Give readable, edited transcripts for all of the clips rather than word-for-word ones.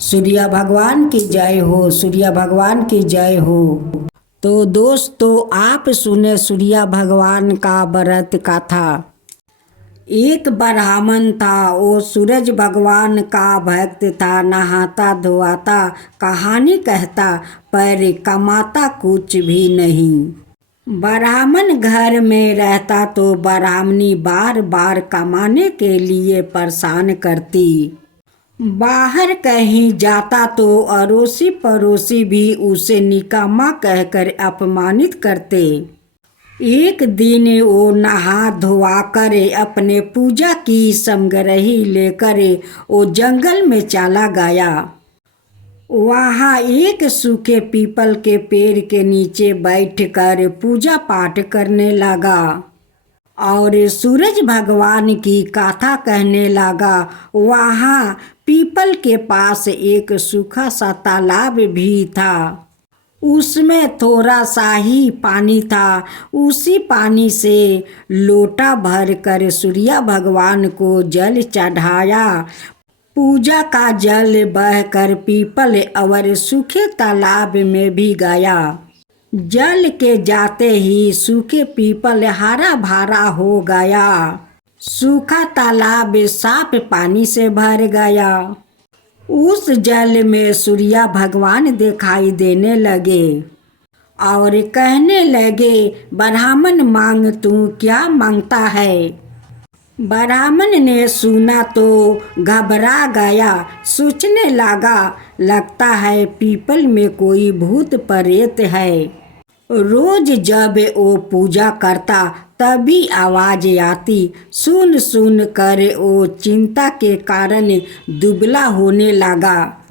सूर्य भगवान की जय हो, सूर्य भगवान की जय हो। तो दोस्तों, आप सुने सूर्य भगवान का व्रत कथा। एक ब्राह्मण था, वो सूरज भगवान का भक्त था। नहाता धोआता, कहानी कहता, पर कमाता कुछ भी नहीं। ब्राह्मण घर में रहता तो ब्राह्मणी बार बार कमाने के लिए परेशान करती। बाहर कहीं जाता तो अड़ोसी पड़ोसी भी उसे निकम्मा कहकर अपमानित करते। एक दिन वो नहा धोआ कर अपने पूजा की सामग्री लेकर वो जंगल में चला गया। वहाँ एक सूखे पीपल के पेड़ के नीचे बैठकर पूजा पाठ करने लगा और सूरज भगवान की कथा कहने लगा। वहाँ पीपल के पास एक सूखा सा तालाब भी था। उसमें थोड़ा सा ही पानी था। उसी पानी से लोटा भर कर सूर्य भगवान को जल चढ़ाया। पूजा का जल बहकर पीपल और सूखे तालाब में भी गया। जल के जाते ही सूखे पीपल हरा भरा हो गया। सूखा तालाब साफ पानी से भर गया। उस जल में सूर्य भगवान दिखाई देने लगे और कहने लगे, ब्राह्मण मांग तू क्या मांगता है। ब्राह्मण ने सुना तो घबरा गया। सोचने लगा, लगता है पीपल में कोई भूत प्रेत है। रोज जब वो पूजा करता तभी आवाज आती। सुन सुन कर वो चिंता के कारण दुबला होने लगा।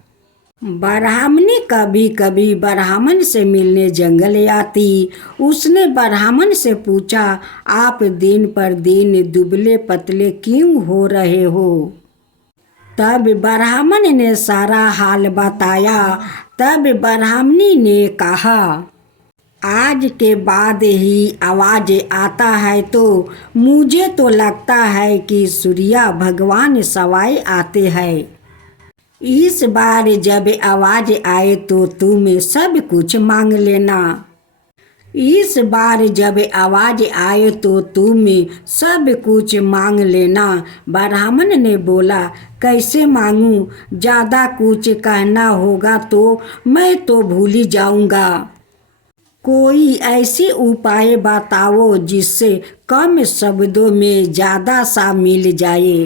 ब्राह्मणी कभी कभी ब्राह्मण से मिलने जंगल आती। उसने ब्राह्मण से पूछा, आप दिन पर दिन दुबले पतले क्यों हो रहे हो। तब ब्राह्मण ने सारा हाल बताया। तब ब्राह्मणी ने कहा, आज के बाद ही आवाज आता है तो मुझे तो लगता है कि सूर्य भगवान सवाई आते हैं। इस बार जब आवाज आए तो तुम सब कुछ मांग लेना। इस बार जब आवाज आए तो तुम सब कुछ मांग लेना। ब्राह्मण ने बोला, कैसे मांगूं? ज़्यादा कुछ कहना होगा तो मैं तो भूल ही जाऊंगा। कोई ऐसी उपाय बताओ जिससे कम शब्दों में ज़्यादा सा मिल जाए।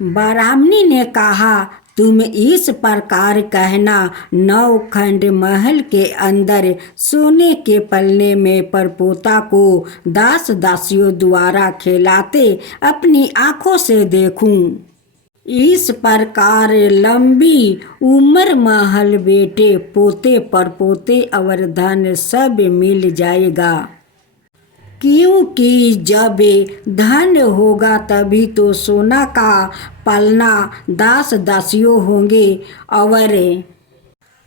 ब्राह्मणी ने कहा, तुम इस प्रकार कहना, 9 खंड महल के अंदर सोने के पलने में परपोता को दास दासियों द्वारा खिलाते अपनी आंखों से देखूं। इस प्रकार लंबी उम्र, महल, बेटे पोते परपोते और धन सब मिल जाएगा। क्योंकि जब धन होगा तभी तो सोना का पलना, दास दासियों होंगे और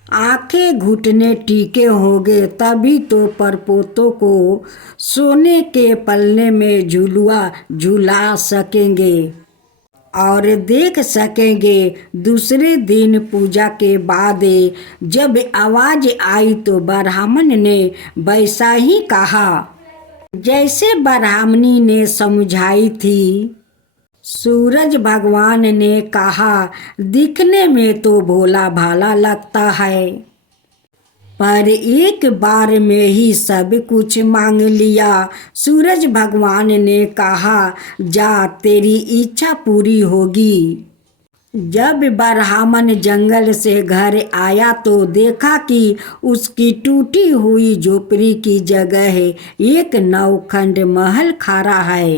आंखें घुटने टीके होंगे। तभी तो परपोतों को सोने के पलने में झुलुआ झुला सकेंगे और देख सकेंगे। दूसरे दिन पूजा के बाद जब आवाज आई तो ब्राह्मण ने वैसा ही कहा जैसे ब्राह्मणी ने समझाई थी। सूरज भगवान ने कहा, दिखने में तो भोला भाला लगता है, पर एक बार में ही सब कुछ मांग लिया। सूरज भगवान ने कहा, जा तेरी इच्छा पूरी होगी। जब ब्राह्मण जंगल से घर आया तो देखा कि उसकी टूटी हुई झोपड़ी की जगह एक 9 खंड महल खड़ा है।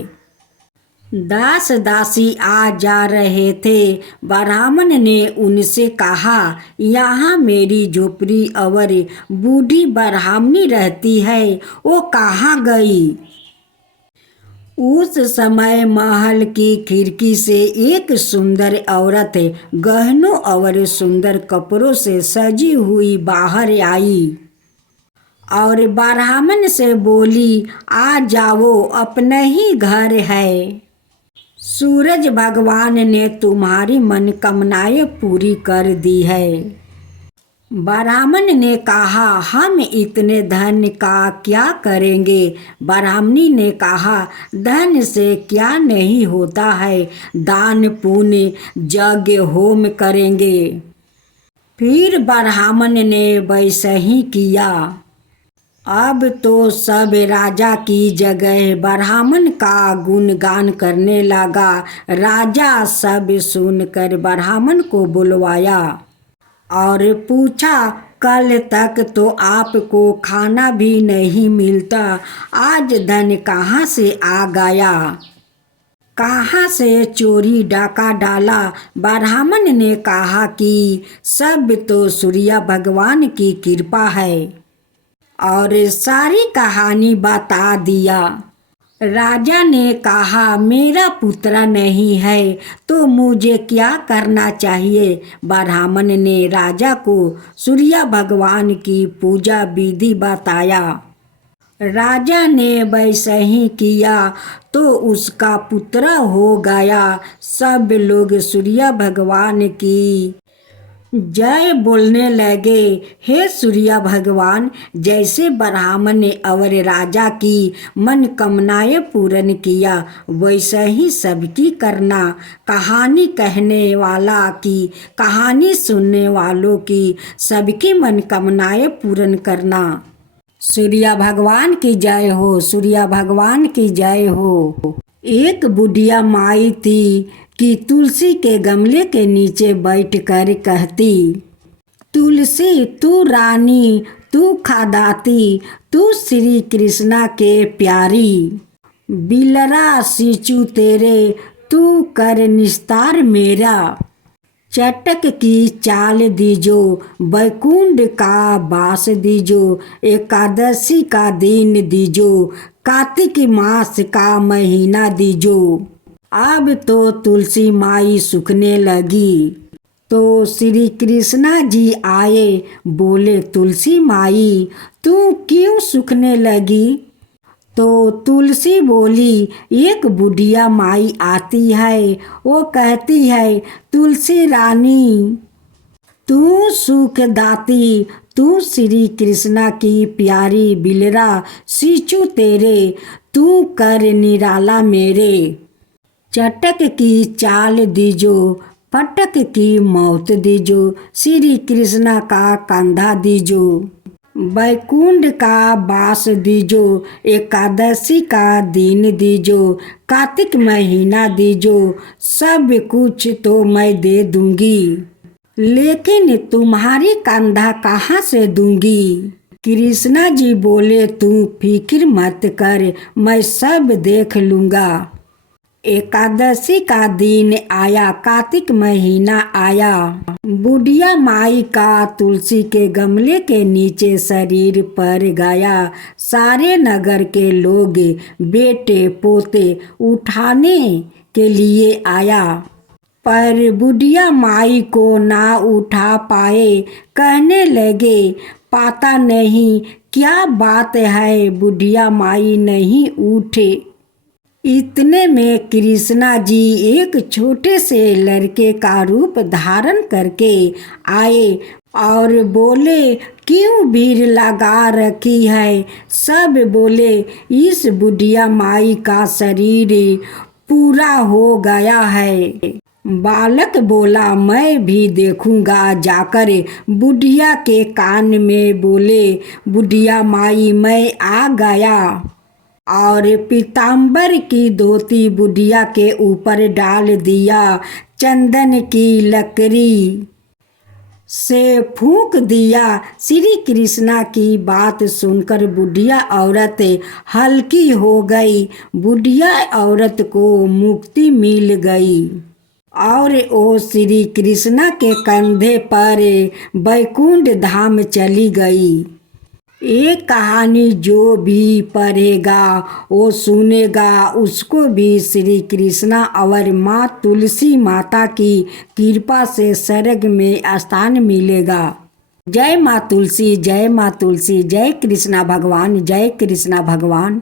दास दासी आ जा रहे थे। ब्राह्मण ने उनसे कहा, यहाँ मेरी झोपड़ी और बूढ़ी ब्राह्मणी रहती है, वो कहाँ गई। उस समय महल की खिड़की से एक सुंदर औरत गहनों और सुंदर कपड़ों से सजी हुई बाहर आई और ब्राह्मण से बोली, आ जाओ, अपना ही घर है। सूरज भगवान ने तुम्हारी मनोकामनाएं पूरी कर दी है। ब्राह्मण ने कहा, हम इतने धन का क्या करेंगे? ब्राह्मणी ने कहा, धन से क्या नहीं होता है, दान पुण्य यज्ञ होम करेंगे। फिर ब्राह्मण ने वैसा ही किया। अब तो सब राजा की जगह ब्राह्मण का गुणगान करने लगा। राजा सब सुनकर ब्राह्मण को बुलवाया और पूछा, कल तक तो आपको खाना भी नहीं मिलता, आज धन कहाँ से आ गया? कहाँ से चोरी डाका डाला? ब्राह्मण ने कहा कि सब तो सूर्य भगवान की कृपा है और सारी कहानी बता दिया। राजा ने कहा, मेरा पुत्र नहीं है तो मुझे क्या करना चाहिए? ब्राह्मण ने राजा को सूर्य भगवान की पूजा विधि बताया। राजा ने वैसा ही किया तो उसका पुत्र हो गया। सब लोग सूर्य भगवान की जय बोलने लगे। हे सूर्य भगवान, जैसे ब्राह्मण ने और राजा की मनोकामनाएं पूर्ण किया वैसा ही सबकी करना। कहानी कहने वाला की, कहानी सुनने वालों की सबकी मनोकामनाएं पूर्ण करना। सूर्य भगवान की जय हो, सूर्य भगवान की जय हो। एक बुढ़िया माई थी कि तुलसी के गमले के नीचे बैठकर कहती, तुलसी तू रानी, तू खादाती, तू श्री कृष्णा के प्यारी, बिलरा सींचू तेरे, तू कर निस्तार मेरा। चटक की चाल दीजो, बैकुंठ का बास दीजो, एकादशी का दिन दीजो, कार्तिक मास का महीना दीजो। अब तो तुलसी माई सूखने लगी तो श्री कृष्णा जी आए। बोले, तुलसी माई तू क्यों सूखने लगी? तो तुलसी बोली, एक बुढ़िया माई आती है, वो कहती है, तुलसी रानी तू सुख दाती, तू श्री कृष्णा की प्यारी, बिलरा सींचू तेरे, तू कर निराला मेरे। चटक की चाल दीजो, पटक की मौत दीजो, श्री कृष्णा का कंधा दीजो, बैकुंठ का बास दीजो, एकादशी का दिन दीजो, कार्तिक महीना दीजो, सब कुछ तो मैं दे दूंगी, लेकिन तुम्हारी कंधा कहाँ से दूंगी? कृष्णा जी बोले, तू फिक्र मत कर, मैं सब देख लूंगा। एकादशी का दिन आया, कार्तिक महीना आया। बुढ़िया माई का तुलसी के गमले के नीचे शरीर पर गया। सारे नगर के लोग बेटे पोते उठाने के लिए आया, पर बुढ़िया माई को ना उठा पाए। कहने लगे, पता नहीं क्या बात है, बुढ़िया माई नहीं उठे। इतने में कृष्णा जी एक छोटे से लड़के का रूप धारण करके आए और बोले, क्यों भीड़ लगा रखी है? सब बोले, इस बुढ़िया माई का शरीर पूरा हो गया है। बालक बोला, मैं भी देखूंगा जाकर। बुढ़िया के कान में बोले, बुढ़िया माई मैं आ गया, और पीताम्बर की धोती बुढ़िया के ऊपर डाल दिया। चंदन की लकड़ी से फूंक दिया। श्री कृष्णा की बात सुनकर बुढ़िया औरत हल्की हो गई। बुढ़िया औरत को मुक्ति मिल गई और वो श्री कृष्णा के कंधे पर बैकुंठ धाम चली गई। ये कहानी जो भी पढ़ेगा वो सुनेगा, उसको भी श्री कृष्णा और माँ तुलसी माता की कृपा से स्वर्ग में स्थान मिलेगा। जय माँ तुलसी, जय माँ तुलसी, जय कृष्णा भगवान, जय कृष्णा भगवान।